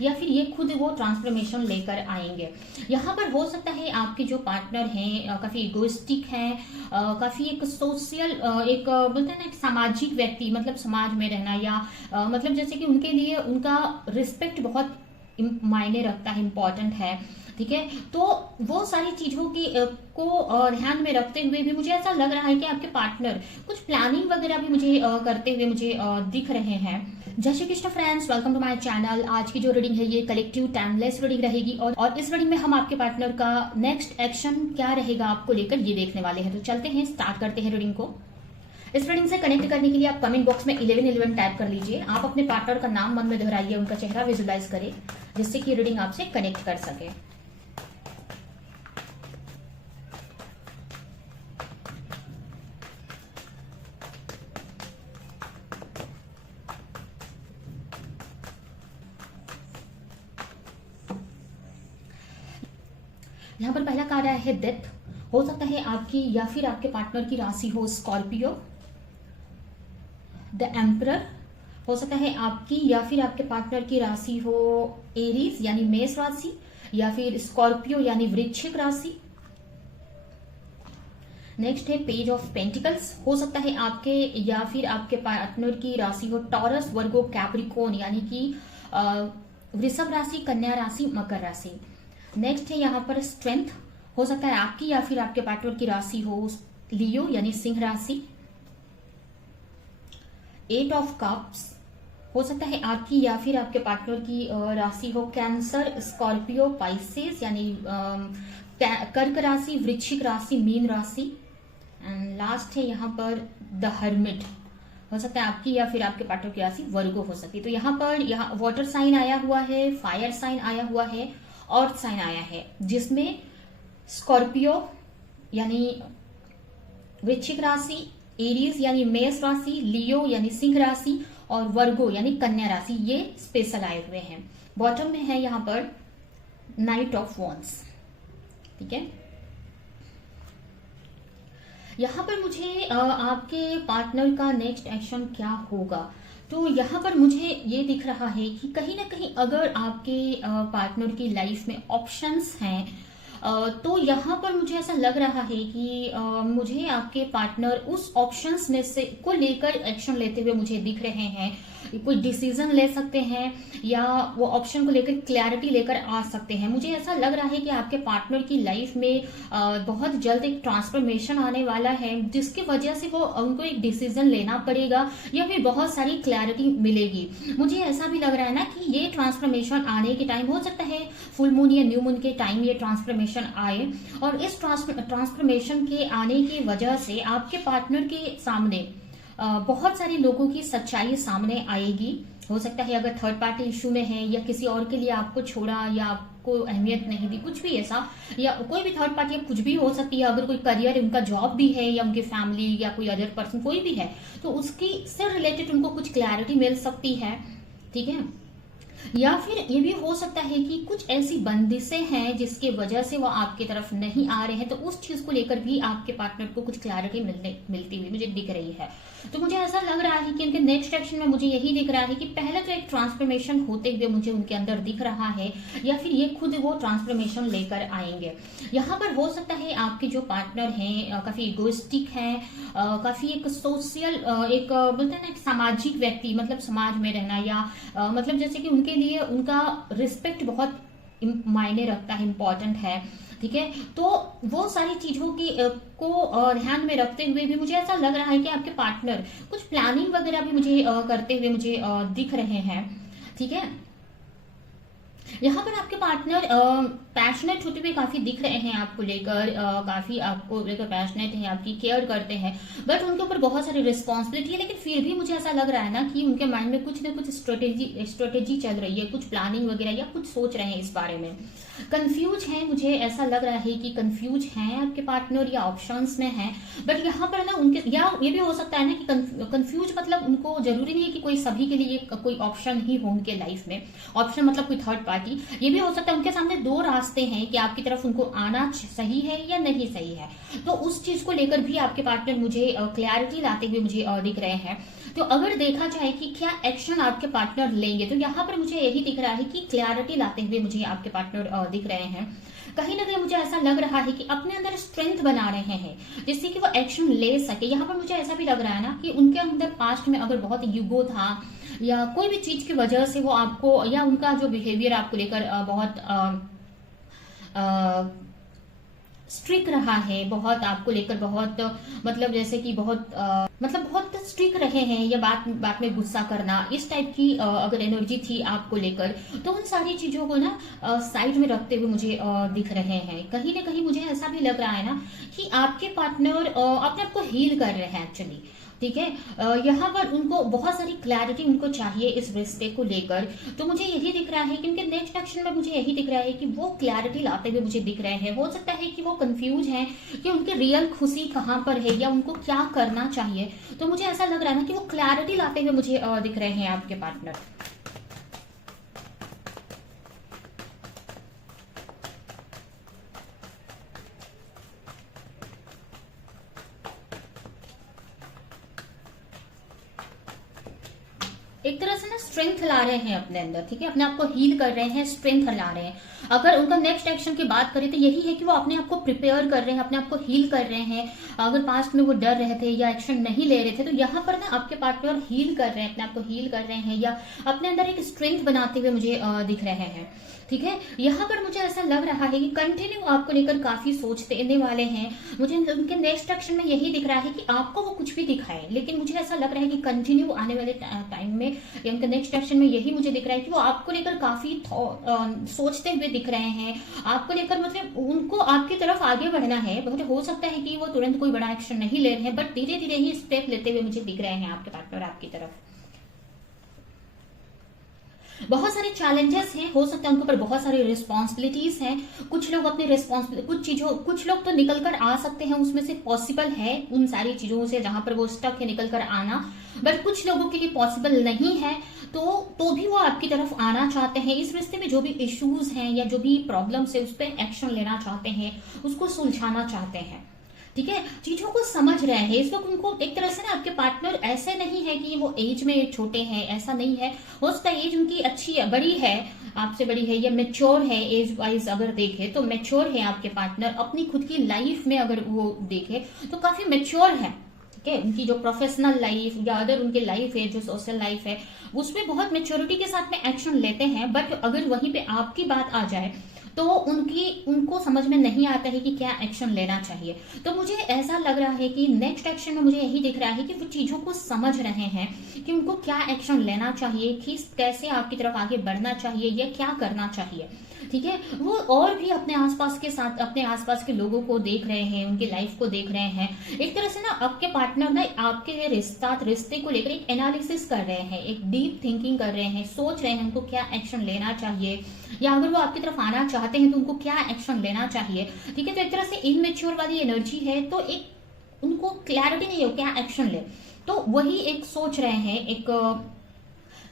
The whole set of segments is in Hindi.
या फिर ये खुद वो ट्रांसफॉर्मेशन लेकर आएंगे। यहाँ पर हो सकता है आपके जो पार्टनर हैं काफी इगोइस्टिक हैं, काफी एक सोशल एक बोलते हैं ना एक सामाजिक व्यक्ति, मतलब समाज में रहना या मतलब जैसे कि उनके लिए उनका रिस्पेक्ट बहुत मायने रखता है, इम्पोर्टेंट है। ठीक है, तो वो सारी चीजों की को ध्यान में रखते हुए भी मुझे ऐसा लग रहा है कि आपके पार्टनर कुछ प्लानिंग वगैरह भी मुझे करते हुए मुझे दिख रहे हैं। Jai Shri Krishna friends, welcome to my channel. आज की जो रीडिंग है ये कलेक्टिव टाइमलेस रीडिंग रहेगी और इस रीडिंग में हम आपके पार्टनर का नेक्स्ट एक्शन क्या रहेगा आपको लेकर ये देखने वाले हैं। तो चलते हैं, स्टार्ट करते हैं रीडिंग को। इस रीडिंग से कनेक्ट करने के लिए आप कमेंट बॉक्स में 1111 टाइप कर लीजिए। आप अपने पार्टनर का नाम मन में दोहराइए, उनका चेहरा विजुलाइज करें, जिससे कि रीडिंग आपसे कनेक्ट कर सके। यहाँ पर पहला कार्ड आया है डेथ। हो सकता है आपकी या फिर आपके पार्टनर की राशि हो स्कॉर्पियो। The emperor. हो सकता है आपकी या फिर आपके पार्टनर की राशि हो एरीज यानी मेष राशि, या फिर स्कॉर्पियो यानी वृश्चिक राशि। नेक्स्ट है पेज ऑफ पेंटिकल्स। हो सकता है आपके या फिर आपके पार्टनर की राशि हो टॉरस, वर्गो, कैप्रिकॉर्न यानी कि वृषभ राशि, कन्या राशि, मकर राशि। नेक्स्ट है यहाँ पर स्ट्रेंथ। हो सकता है आपकी या फिर आपके पार्टनर की राशि हो लियो यानी सिंह राशि। Eight of cups. हो सकता है आपकी या फिर आपके पार्टनर की राशि हो कैंसर, स्कॉर्पियो, पाइसेस यानी कर्क राशि, वृश्चिक राशि, मीन राशि। एंड लास्ट है यहाँ पर द हर्मिट। हो सकता है आपकी या फिर आपके पार्टनर की राशि वर्गो हो सकती है। तो यहाँ पर वाटर साइन आया हुआ है, फायर साइन आया हुआ है, अर्थ साइन आया है, जिसमें स्कॉर्पियो यानी वृश्चिक राशि, एरीज यानी मेष राशि, लियो यानी सिंह राशि और वर्गो यानी कन्या राशि, ये स्पेशल आए हुए हैं। बॉटम में है यहाँ पर नाइट ऑफ वॉन्ड्स। ठीक है, यहाँ पर मुझे आपके पार्टनर का नेक्स्ट एक्शन क्या होगा, तो यहाँ पर मुझे ये दिख रहा है कि कहीं ना कहीं अगर आपके पार्टनर की लाइफ में ऑप्शंस हैं तो यहाँ पर मुझे ऐसा लग रहा है कि मुझे आपके पार्टनर उस ऑप्शंस में से को लेकर एक्शन लेते हुए मुझे दिख रहे हैं। कोई डिसीजन ले सकते हैं या वो ऑप्शन को लेकर क्लैरिटी लेकर आ सकते हैं। मुझे ऐसा लग रहा है कि आपके पार्टनर की लाइफ में बहुत जल्द एक ट्रांसफॉर्मेशन आने वाला है, जिसकी वजह से वो उनको एक डिसीजन लेना पड़ेगा या फिर बहुत सारी क्लैरिटी मिलेगी। मुझे ऐसा भी लग रहा है ना कि ये ट्रांसफॉर्मेशन आने के टाइम हो सकता है फुल मून या न्यू मून के टाइम ये ट्रांसफॉर्मेशन आए, और इस ट्रांसफॉर्मेशन के आने की वजह से आपके पार्टनर के सामने बहुत सारे लोगों की सच्चाई सामने आएगी। हो सकता है अगर थर्ड पार्टी इशू में है या किसी और के लिए आपको छोड़ा या आपको अहमियत नहीं दी, कुछ भी ऐसा, या कोई भी थर्ड पार्टी कुछ भी हो सकती है। अगर कोई करियर, उनका जॉब भी है या उनकी फैमिली या कोई अदर पर्सन कोई भी है, तो उसकी से रिलेटेड उनको कुछ क्लैरिटी मिल सकती है। ठीक है, या फिर ये भी हो सकता है कि कुछ ऐसी बंदिशें हैं जिसके वजह से वो आपकी तरफ नहीं आ रहे हैं, तो उस चीज को लेकर भी आपके पार्टनर को कुछ क्लैरिटी मिलती हुई मुझे दिख रही है। तो मुझे ऐसा लग रहा है कि उनके नेक्स्ट एक्शन में मुझे यही दिख रहा है कि पहले तो एक ट्रांसफॉर्मेशन होते हुए मुझे उनके अंदर दिख रहा है, या फिर ये खुद वो ट्रांसफॉर्मेशन लेकर आएंगे। यहाँ पर हो सकता है आपके जो पार्टनर हैं काफी इगोइस्टिक हैं, काफी एक सोशल एक बोलते हैं ना एक सामाजिक व्यक्ति, मतलब समाज में रहना या मतलब जैसे कि उनके लिए उनका रिस्पेक्ट बहुत मायने रखता है, इम्पोर्टेंट है। ठीक है, तो वो सारी चीजों की को ध्यान में रखते हुए भी मुझे ऐसा लग रहा है कि आपके पार्टनर कुछ प्लानिंग वगैरह भी मुझे करते हुए मुझे दिख रहे हैं। ठीक है, यहाँ पर आपके पार्टनर पैशनेट होते हुए काफी दिख रहे हैं आपको लेकर, काफी आपको लेकर पैशनेट है, आपकी केयर करते हैं, बट उनके ऊपर बहुत सारी रिस्पॉन्सिबिलिटी है। लेकिन फिर भी मुझे ऐसा लग रहा है ना कि उनके माइंड में कुछ ना कुछ स्ट्रेटेजी चल रही है, कुछ प्लानिंग वगैरह या कुछ सोच रहे हैं इस बारे में। कंफ्यूज है, मुझे ऐसा लग रहा है कि कंफ्यूज हैं आपके पार्टनर या ऑप्शंस में हैं, बट यहाँ पर ना उनके, या ये भी हो सकता है ना कि कंफ्यूज मतलब उनको जरूरी नहीं है कि कोई सभी के लिए कोई ऑप्शन ही हो उनके लाइफ में। ऑप्शन मतलब कोई थर्ड पार्टी, ये भी हो सकता है उनके सामने दो रास्ते हैं कि आपकी तरफ उनको आना सही है या नहीं सही है। तो उस चीज को लेकर भी आपके पार्टनर मुझे क्लैरिटी लाते हुए मुझे दिख रहे हैं। तो अगर देखा जाए कि क्या एक्शन आपके पार्टनर लेंगे, तो यहाँ पर मुझे यही दिख रहा है कि क्लैरिटी लाते हुए मुझे आपके पार्टनर दिख रहे हैं। कहीं ना कहीं मुझे ऐसा लग रहा है कि अपने अंदर स्ट्रेंथ बना रहे हैं जिससे कि वो एक्शन ले सके। यहाँ पर मुझे ऐसा भी लग रहा है ना कि उनके अंदर पास्ट में अगर बहुत यूगो था या कोई भी चीज की वजह से वो आपको, या उनका जो बिहेवियर आपको लेकर बहुत स्ट्रिक रहा है, बहुत आपको लेकर बहुत मतलब जैसे कि बहुत मतलब बहुत स्ट्रिक रहे हैं, या बात बात में गुस्सा करना, इस टाइप की अगर एनर्जी थी आपको लेकर, तो उन सारी चीजों को ना साइड में रखते हुए मुझे दिख रहे हैं। कहीं ना कहीं मुझे ऐसा भी लग रहा है ना कि आपके पार्टनर अपने आप को हील कर रहे हैं एक्चुअली। ठीक है, यहाँ पर उनको बहुत सारी क्लैरिटी उनको चाहिए इस रिश्ते को लेकर। तो मुझे यही दिख रहा है कि उनके नेक्स्ट एक्शन में मुझे यही दिख रहा है कि वो क्लैरिटी लाते हुए मुझे दिख रहे हैं। हो सकता है कि वो कंफ्यूज हैं कि उनकी रियल खुशी कहाँ पर है या उनको क्या करना चाहिए। तो मुझे ऐसा लग रहा है ना कि वो क्लैरिटी लाते हुए मुझे दिख रहे हैं आपके पार्टनर। एक तरह से ना स्ट्रेंथ ला रहे हैं अपने अंदर। ठीक है, अपने आप को हील कर रहे हैं, स्ट्रेंथ ला रहे हैं। अगर उनका नेक्स्ट एक्शन की बात करें तो यही है कि वो अपने आप को प्रिपेयर कर रहे हैं, अपने आप को हील कर रहे हैं। अगर पास्ट में वो डर रहे थे या एक्शन नहीं ले रहे थे, तो यहाँ पर ना आपके पार्टनर हील कर रहे हैं, अपने आप को हील कर रहे हैं या अपने अंदर एक स्ट्रेंथ बनाते हुए मुझे दिख रहे हैं। ठीक है, यहाँ पर मुझे ऐसा लग रहा है कि कंटिन्यू आपको लेकर काफी सोचने वाले हैं। मुझे उनके नेक्स्ट एक्शन में यही दिख रहा है कि आपको वो कुछ भी दिखाए, लेकिन मुझे ऐसा लग रहा है कि कंटिन्यू आने वाले टाइम में या उनके नेक्स्ट एक्शन में यही मुझे दिख रहा है कि वो आपको लेकर काफी सोचते हुए दिख रहे हैं। आपको लेकर मतलब उनको आपकी तरफ आगे बढ़ना है। मतलब हो सकता है कि वो तुरंत कोई बड़ा एक्शन नहीं ले रहे हैं, बट धीरे धीरे ही स्टेप लेते हुए मुझे दिख रहे हैं आपके पार्टनर आपकी तरफ। बहुत सारे चैलेंजेस हैं, हो सकता है उनके ऊपर बहुत सारी रिस्पॉन्सिबिलिटीज हैं। कुछ लोग अपनी रिस्पॉन्सिबिलिटी कुछ लोग तो निकल कर आ सकते हैं, उसमें से पॉसिबल है उन सारी चीजों से जहां पर वो स्टक है निकल कर आना, बट कुछ लोगों के लिए पॉसिबल नहीं है। तो भी वो आपकी तरफ आना चाहते हैं। इस रिश्ते में जो भी इश्यूज हैं या जो भी प्रॉब्लम्स है उस पर एक्शन लेना चाहते हैं, उसको सुलझाना चाहते हैं। ठीक है, चीजों को समझ रहे हैं इस वक्त। उनको एक तरह से ना आपके पार्टनर ऐसे नहीं है कि वो एज में छोटे हैं, ऐसा नहीं है। हो सकता है एज उनकी अच्छी है, बड़ी है, आपसे बड़ी है या मेच्योर है। एज वाइज अगर देखे तो मेच्योर है आपके पार्टनर। अपनी खुद की लाइफ में अगर वो देखे तो काफी मेच्योर है। ठीक है, उनकी जो प्रोफेशनल लाइफ या अदर उनकी लाइफ है, जो सोशल लाइफ है, उसमें बहुत मेच्योरिटी के साथ में एक्शन लेते हैं। बट अगर वहीं पे आपकी बात आ जाए तो उनको समझ में नहीं आता है कि क्या एक्शन लेना चाहिए। तो मुझे ऐसा लग रहा है कि नेक्स्ट एक्शन में मुझे यही दिख रहा है कि वो चीजों को समझ रहे हैं कि उनको क्या एक्शन लेना चाहिए, किस कैसे आपकी तरफ आगे बढ़ना चाहिए या क्या करना चाहिए। ठीक है, वो और भी अपने आसपास के लोगों को देख रहे हैं, उनकी लाइफ को देख रहे हैं। एक तरह से ना आपके पार्टनर ना आपके रिश्ते को लेकर एक एनालिसिस कर रहे हैं, एक डीप थिंकिंग कर रहे हैं, सोच रहे हैं उनको क्या एक्शन लेना चाहिए, या अगर वो आपकी तरफ आना चाहते हैं तो उनको क्या एक्शन लेना चाहिए। ठीक है, तो एक तरह से इनमेच्योर वाली एनर्जी है, तो एक उनको क्लैरिटी नहीं है क्या एक्शन ले, तो वही एक सोच रहे हैं, एक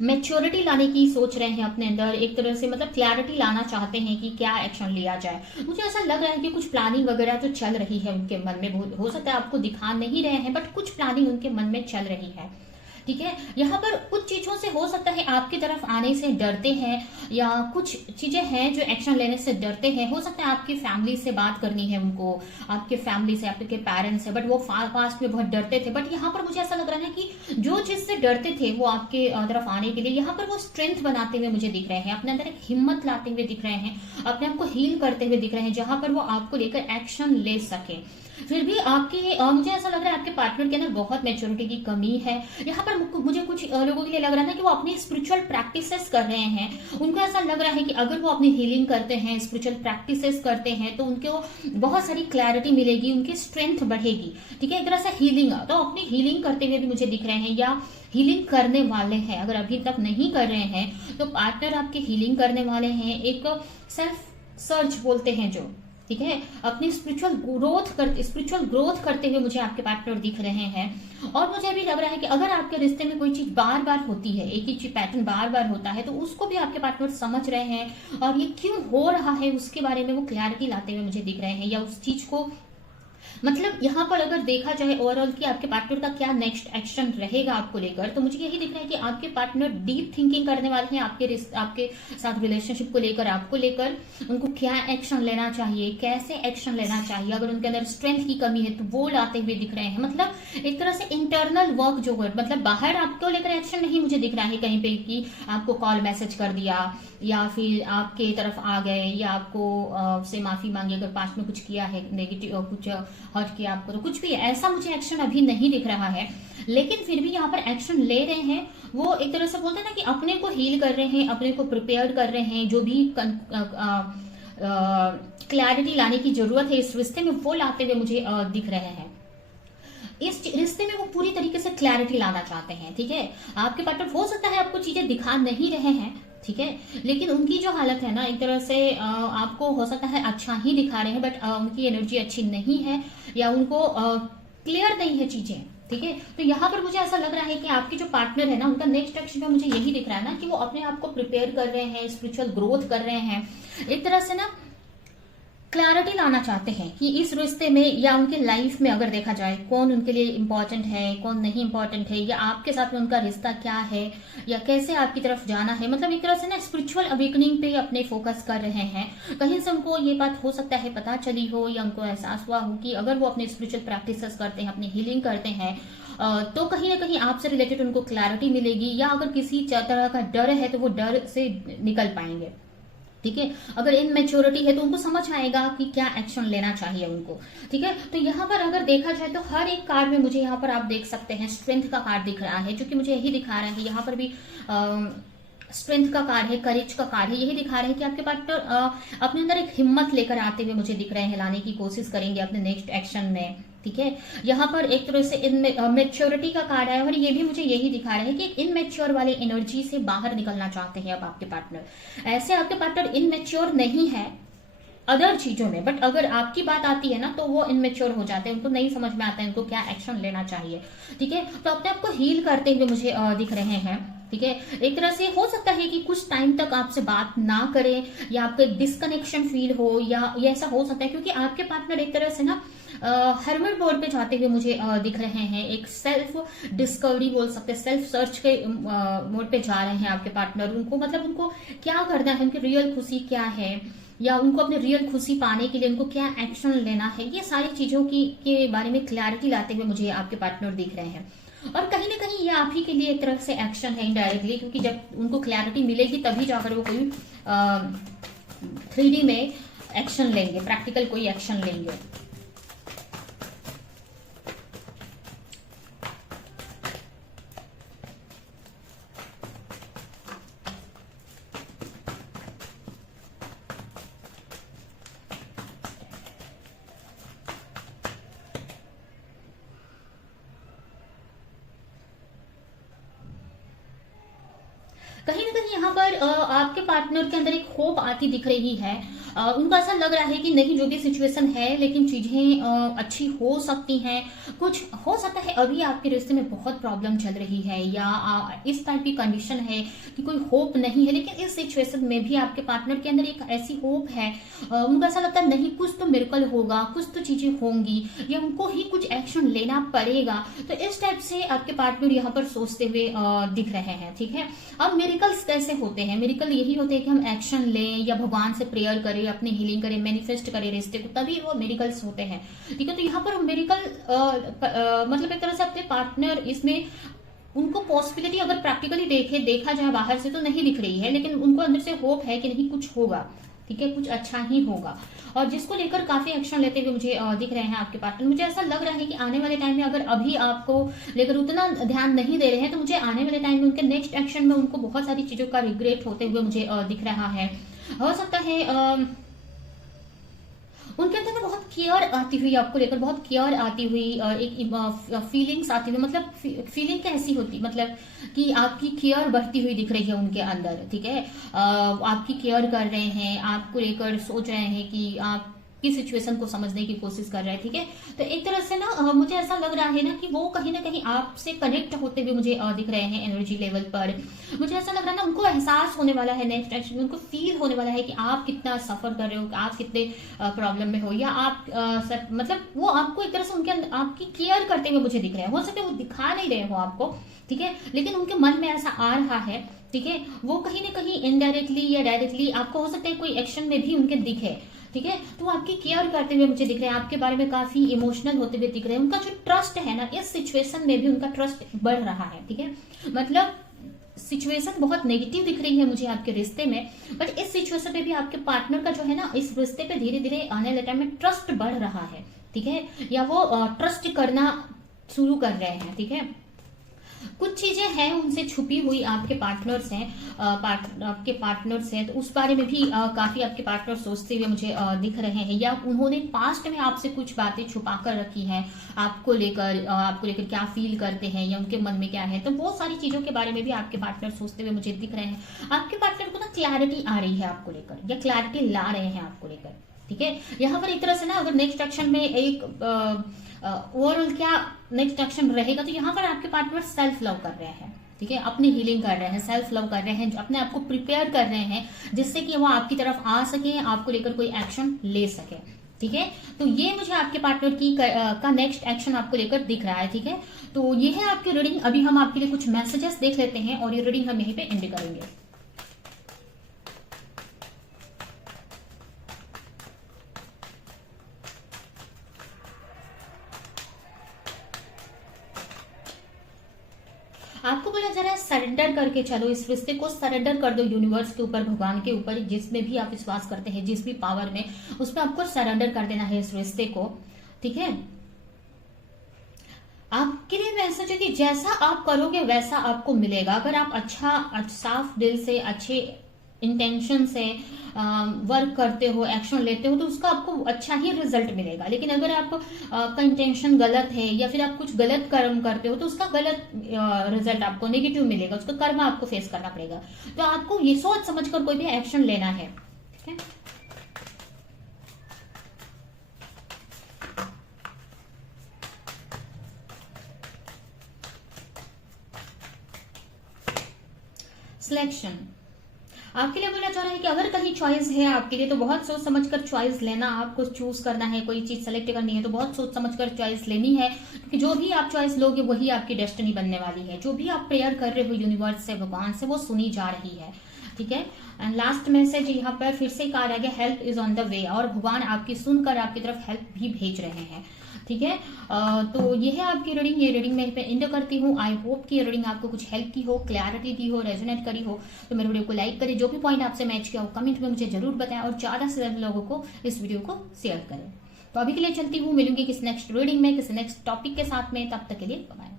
मेच्योरिटी लाने की सोच रहे हैं अपने अंदर। एक तरह से मतलब क्लैरिटी लाना चाहते हैं कि क्या एक्शन लिया जाए। मुझे ऐसा लग रहा है कि कुछ प्लानिंग वगैरह तो चल रही है उनके मन में। हो सकता है आपको दिखा नहीं रहे हैं, बट कुछ प्लानिंग उनके मन में चल रही है। ठीक है, यहाँ पर कुछ चीजों से हो सकता है आपकी तरफ आने से डरते हैं, या कुछ चीजें हैं जो एक्शन लेने से डरते हैं। हो सकता है आपकी फैमिली से बात करनी है उनको, आपके फैमिली से, आपके पेरेंट्स से, बट वो पास्ट में बहुत डरते थे। बट यहाँ पर मुझे ऐसा लग रहा है कि जो चीज से डरते थे वो आपके तरफ आने के लिए यहाँ पर वो स्ट्रेंथ बनाते हुए मुझे दिख रहे हैं, अपने अंदर एक हिम्मत लाते हुए दिख रहे हैं, अपने आप को हील करते हुए दिख रहे हैं, जहां पर वो आपको लेकर एक्शन ले सके। फिर भी मुझे ऐसा लग रहा है आपके पार्टनर के अंदर बहुत मैच्योरिटी की कमी है। यहाँ पर मुझे कुछ लोगों के लिए लग रहा है ना कि वो अपनी स्पिरिचुअल प्रैक्टिसेस कर रहे हैं। उनको ऐसा लग रहा है कि अगर वो अपनी हीलिंग करते हैं, स्पिरिचुअल प्रैक्टिसेस करते हैं, तो उनको बहुत सारी क्लैरिटी मिलेगी, उनकी स्ट्रेंथ बढ़ेगी। ठीक है, एक तरह से हीलिंग, तो अपनी हीलिंग करते हुए भी मुझे दिख रहे हैं, या हीलिंग करने वाले हैं। अगर अभी तक नहीं कर रहे हैं तो पार्टनर आपके हीलिंग करने वाले हैं। एक सेल्फ सर्च बोलते हैं जो, ठीक है, अपनी स्पिरिचुअल ग्रोथ करते हुए मुझे आपके पार्टनर दिख रहे हैं। और मुझे भी लग रहा है कि अगर आपके रिश्ते में कोई चीज बार बार होती है, एक ही चीज पैटर्न बार बार होता है, तो उसको भी आपके पार्टनर समझ रहे हैं और ये क्यों हो रहा है उसके बारे में वो क्लैरिटी लाते हुए मुझे दिख रहे हैं, या उस चीज को मतलब यहाँ पर अगर देखा जाए ओवरऑल कि आपके पार्टनर का क्या नेक्स्ट एक्शन रहेगा आपको लेकर, तो मुझे यही दिख रहा है कि आपके पार्टनर डीप थिंकिंग करने वाले हैं आपके साथ रिलेशनशिप को लेकर, आपको लेकर उनको क्या एक्शन लेना चाहिए, कैसे एक्शन लेना चाहिए। अगर उनके अंदर स्ट्रेंथ की कमी है तो वो लाते हुए दिख रहे हैं। मतलब एक तरह से इंटरनल वर्क जो है, मतलब बाहर आपको लेकर एक्शन नहीं मुझे दिख रहा है कहीं पे कि आपको कॉल मैसेज कर दिया या फिर आपके तरफ आ गए या आपको से माफी मांगी अगर पास्ट में कुछ किया है नेगेटिव, कुछ हर्ट किया आपको, तो कुछ भी ऐसा मुझे एक्शन अभी नहीं दिख रहा है। लेकिन फिर भी यहाँ पर एक्शन ले रहे हैं। वो एक तरह से बोलते हैं ना कि अपने को हील कर रहे हैं, अपने को प्रिपेयर कर रहे हैं, जो भी क्लैरिटी लाने की जरूरत है इस रिश्ते में वो लाते हुए मुझे दिख रहे हैं। इस रिश्ते में वो पूरी तरीके से क्लैरिटी लाना चाहते हैं। ठीक है, आपके पार्टनर हो सकता है आपको चीजें दिखा नहीं रहे हैं, ठीक है, लेकिन उनकी जो हालत है ना एक तरह से आपको हो सकता है अच्छा ही दिखा रहे हैं, बट उनकी एनर्जी अच्छी नहीं है या उनको क्लियर नहीं है चीजें। ठीक है, तो यहाँ पर मुझे ऐसा लग रहा है कि आपके जो पार्टनर है ना उनका नेक्स्ट एक्शन में मुझे यही दिख रहा है ना कि वो अपने आप को प्रिपेयर कर रहे हैं, स्पिरिचुअल ग्रोथ कर रहे हैं, एक तरह से ना क्लैरिटी लाना चाहते हैं कि इस रिश्ते में या उनके लाइफ में अगर देखा जाए कौन उनके लिए इंपॉर्टेंट है, कौन नहीं इंपॉर्टेंट है, या आपके साथ में उनका रिश्ता क्या है या कैसे आपकी तरफ जाना है। मतलब एक तरह से ना स्पिरिचुअल अवेकनिंग पे अपने फोकस कर रहे हैं। कहीं से उनको ये बात हो सकता है पता चली हो या उनको एहसास हुआ हो कि अगर वो अपने स्पिरिचुअल प्रैक्टिसेस करते हैं, अपनी हीलिंग करते हैं, तो कहीं ना कहीं आपसे रिलेटेड उनको क्लैरिटी मिलेगी, या अगर किसी तरह का डर है तो वो डर से निकल पाएंगे। ठीक है, अगर इनमेच्योरिटी है तो उनको समझ आएगा कि क्या एक्शन लेना चाहिए उनको। ठीक है, तो यहाँ पर अगर देखा जाए तो हर एक कार्ड में मुझे यहाँ पर आप देख सकते हैं स्ट्रेंथ का कार्ड दिख रहा है, जो कि मुझे यही दिखा रहा है कि यहाँ पर भी स्ट्रेंथ का कार्ड है, करेज का कार्ड है। यही दिखा रहे हैं कि आपके पार्टनर अपने अंदर एक हिम्मत लेकर आते हुए मुझे दिख रहे हैं, लाने की कोशिश करेंगे अपने नेक्स्ट एक्शन में। ठीक है, यहाँ पर एक तरह से मेच्योरिटी का कार्ड है और ये भी मुझे यही दिखा रहा है कि इनमेच्योर वाले एनर्जी से बाहर निकलना चाहते हैं अब आपके पार्टनर। ऐसे आपके पार्टनर इनमेच्योर नहीं है अदर चीजों में, बट अगर आपकी बात आती है ना तो वो इनमेच्योर हो जाते हैं, उनको नहीं समझ में आता है उनको क्या एक्शन लेना चाहिए। ठीक है, तो अपने आप को हील करते हुए मुझे दिख रहे हैं। ठीक है, एक तरह से हो सकता है कि कुछ टाइम तक आपसे बात ना करें या आपको एक डिस्कनेक्शन फील हो, या ये ऐसा हो सकता है क्योंकि आपके पार्टनर एक तरह से ना हर्मिट मोड पे जाते हुए मुझे दिख रहे हैं। एक सेल्फ डिस्कवरी बोल सकते हैं, सेल्फ सर्च के मोड पे जा रहे हैं आपके पार्टनर। उनको मतलब उनको क्या करना है, उनकी रियल खुशी क्या है, या उनको अपने रियल खुशी पाने के लिए उनको क्या एक्शन लेना है, ये सारी चीजों की के बारे में क्लैरिटी लाते हुए मुझे आपके पार्टनर दिख रहे हैं। और कहीं ना कहीं ये आप ही के लिए एक तरह से एक्शन है इनडायरेक्टली, क्योंकि जब उनको क्लैरिटी मिलेगी तभी जाकर वो कोई 3D में एक्शन लेंगे, प्रैक्टिकल कोई एक्शन लेंगे। कहीं ना कहीं यहाँ पर आपके पार्टनर के अंदर एक होप आती दिख रही है। उनको ऐसा लग रहा है कि नहीं, जो भी सिचुएशन है लेकिन चीजें अच्छी हो सकती हैं। कुछ हो सकता है अभी आपके रिश्ते में बहुत प्रॉब्लम चल रही है या इस टाइप की कंडीशन है कि कोई होप नहीं है, लेकिन इस सिचुएशन में भी आपके पार्टनर के अंदर एक ऐसी होप है। उनको ऐसा लगता है नहीं, कुछ तो मिरेकल होगा, कुछ तो चीजें होंगी या उनको ही कुछ एक्शन लेना पड़ेगा। तो इस टाइप से आपके पार्टनर यहाँ पर सोचते हुए दिख रहे हैं। ठीक है, अब मिरेकल्स कैसे होते हैं? मिरेकल यही होते हैं कि हम एक्शन लें या भगवान से प्रेयर करें, अपनी हीलिंग करें, मैनिफेस्ट करें रिश्ते को, तभी वो मिरेकल्स होते हैं। ठीक है, तो यहाँ पर मिरेकल मतलब एक तरह से अपने पार्टनर इसमें उनको पॉसिबिलिटी अगर प्रैक्टिकली देखा जाए बाहर से तो नहीं दिख रही है, लेकिन उनको अंदर से होप है कि नहीं, कुछ होगा। ठीक है, कुछ अच्छा ही होगा, और जिसको लेकर काफी एक्शन लेते हुए मुझे दिख रहे हैं आपके पार्टनर। मुझे ऐसा लग रहा है कि आने वाले टाइम में अगर अभी आपको लेकर उतना ध्यान नहीं दे रहे हैं तो मुझे आने वाले टाइम में उनके नेक्स्ट एक्शन में उनको बहुत सारी चीजों का रिग्रेट होते हुए मुझे दिख रहा है। हो सकता है उनके अंदर बहुत केयर आती हुई, आपको लेकर बहुत केयर आती हुई, एक फीलिंग्स आती हुई। मतलब फीलिंग कैसी होती, मतलब कि आपकी केयर बढ़ती हुई दिख रही है उनके अंदर। ठीक है, आपकी केयर कर रहे हैं, आपको लेकर सोच रहे हैं कि आप की सिचुएशन को समझने की कोशिश कर रहे हैं, ठीक है। तो एक तरह से ना मुझे ऐसा लग रहा है ना कि वो कहीं ना कहीं आपसे कनेक्ट होते हुए मुझे दिख रहे हैं एनर्जी लेवल पर। मुझे ऐसा लग रहा है ना उनको एहसास होने वाला है नेक्स्ट एक्शन में, उनको फील होने वाला है कि आप कितना सफर कर रहे हो, आप कितने प्रॉब्लम में हो, या आप मतलब वो आपको एक तरह से उनके आपकी केयर करते हुए मुझे दिख रहे हैं। हो सकता है वो दिखा नहीं रहे हो आपको, ठीक है, लेकिन उनके मन में ऐसा आ रहा है, ठीक है। वो कहीं ना कहीं इनडायरेक्टली या डायरेक्टली आपको हो सकता है कोई एक्शन में भी उनके दिखे, ठीक है। तो आपकी केयर करते हुए मुझे दिख रहे हैं, आपके बारे में काफी इमोशनल होते हुए दिख रहे हैं। उनका जो ट्रस्ट है ना, इस सिचुएशन में भी उनका ट्रस्ट बढ़ रहा है, ठीक है। मतलब सिचुएशन बहुत नेगेटिव दिख रही है मुझे आपके रिश्ते में, बट इस सिचुएशन में भी आपके पार्टनर का जो है ना इस रिश्ते पे धीरे धीरे आने वाले टाइम में ट्रस्ट बढ़ रहा है, ठीक है, या वो ट्रस्ट करना शुरू कर रहे हैं, ठीक है। कुछ चीजें हैं उनसे छुपी हुई आपके पार्टनर्स हैं, आपके पार्टनर्स हैं, तो उस बारे में भी काफी आपके पार्टनर सोचते हुए मुझे दिख रहे हैं, या उन्होंने पास्ट में आपसे कुछ बातें छुपा कर रखी हैं आपको लेकर क्या फील करते हैं या उनके मन में क्या है। तो बहुत सारी चीजों के बारे में भी आपके पार्टनर सोचते हुए मुझे दिख रहे हैं। आपके पार्टनर को ना क्लैरिटी आ रही है आपको लेकर, या क्लैरिटी ला रहे हैं आपको लेकर, ठीक है। यहाँ पर एक तरह से ना अगर नेक्स्ट एक्शन में एक ओवरऑल क्या नेक्स्ट एक्शन रहेगा, तो यहाँ पर आपके पार्टनर सेल्फ लव कर रहे हैं, ठीक है, अपनी हीलिंग कर रहे हैं, सेल्फ लव कर रहे हैं, अपने आप को प्रिपेयर कर रहे हैं जिससे कि वो आपकी तरफ आ सके, आपको लेकर कोई एक्शन ले सके, ठीक है। तो ये मुझे आपके पार्टनर की का नेक्स्ट एक्शन आपको लेकर दिख रहा है, ठीक है। तो ये है आपकी रीडिंग। अभी हम आपके लिए कुछ मैसेजेस देख लेते हैं और ये रीडिंग हम यहीं पे एंड करेंगे। आपको बोला जा रहा है सरेंडर करके चलो, इस रिश्ते को सरेंडर कर दो यूनिवर्स के ऊपर, भगवान के ऊपर, जिसमें भी आप विश्वास करते हैं, जिस भी पावर में, उसमें आपको सरेंडर कर देना है इस रिश्ते को, ठीक है। आपके लिए मैसेज है कि जैसा आप करोगे वैसा आपको मिलेगा। अगर आप अच्छा साफ दिल से, अच्छे इंटेंशन से वर्क करते हो, एक्शन लेते हो, तो उसका आपको अच्छा ही रिजल्ट मिलेगा। लेकिन अगर आप का इंटेंशन गलत है या फिर आप कुछ गलत कर्म करते हो, तो उसका गलत रिजल्ट आपको नेगेटिव मिलेगा, उसका कर्म आपको फेस करना पड़ेगा। तो आपको ये सोच समझकर कोई भी एक्शन लेना है, ठीक है। सिलेक्शन आपके लिए बोला जा रहा है कि अगर कहीं चॉइस है आपके लिए तो बहुत सोच समझकर चॉइस लेना, आपको चूज करना है, कोई चीज सेलेक्ट करनी है तो बहुत सोच समझकर चॉइस लेनी है, क्योंकि जो भी आप चॉइस लोगे वही आपकी डेस्टिनी बनने वाली है। जो भी आप प्रेयर कर रहे हो यूनिवर्स से, भगवान से, वो सुनी जा रही है, ठीक है। एंड लास्ट मैसेज यहाँ पर फिर से कहा गया, help is on the way, और भगवान आपकी सुनकर आपकी तरफ हेल्प भी भेज रहे हैं, ठीक है। तो ये है आपकी रीडिंग। ये रीडिंग मैं एंड करती हूँ। आई होप कि ये रीडिंग आपको कुछ हेल्प की हो, क्लैरिटी दी हो, रेजोनेट करी हो। तो मेरे वीडियो को लाइक करें, जो भी पॉइंट आपसे मैच किया हो कमेंट में मुझे जरूर बताएं, और ज्यादा से ज्यादा लोगों को इस वीडियो को शेयर करें। तो अभी के लिए चलती हूँ, मिलूंगी किसी नेक्स्ट रीडिंग में, किसी नेक्स्ट टॉपिक के साथ में। तब तक के लिए बाय।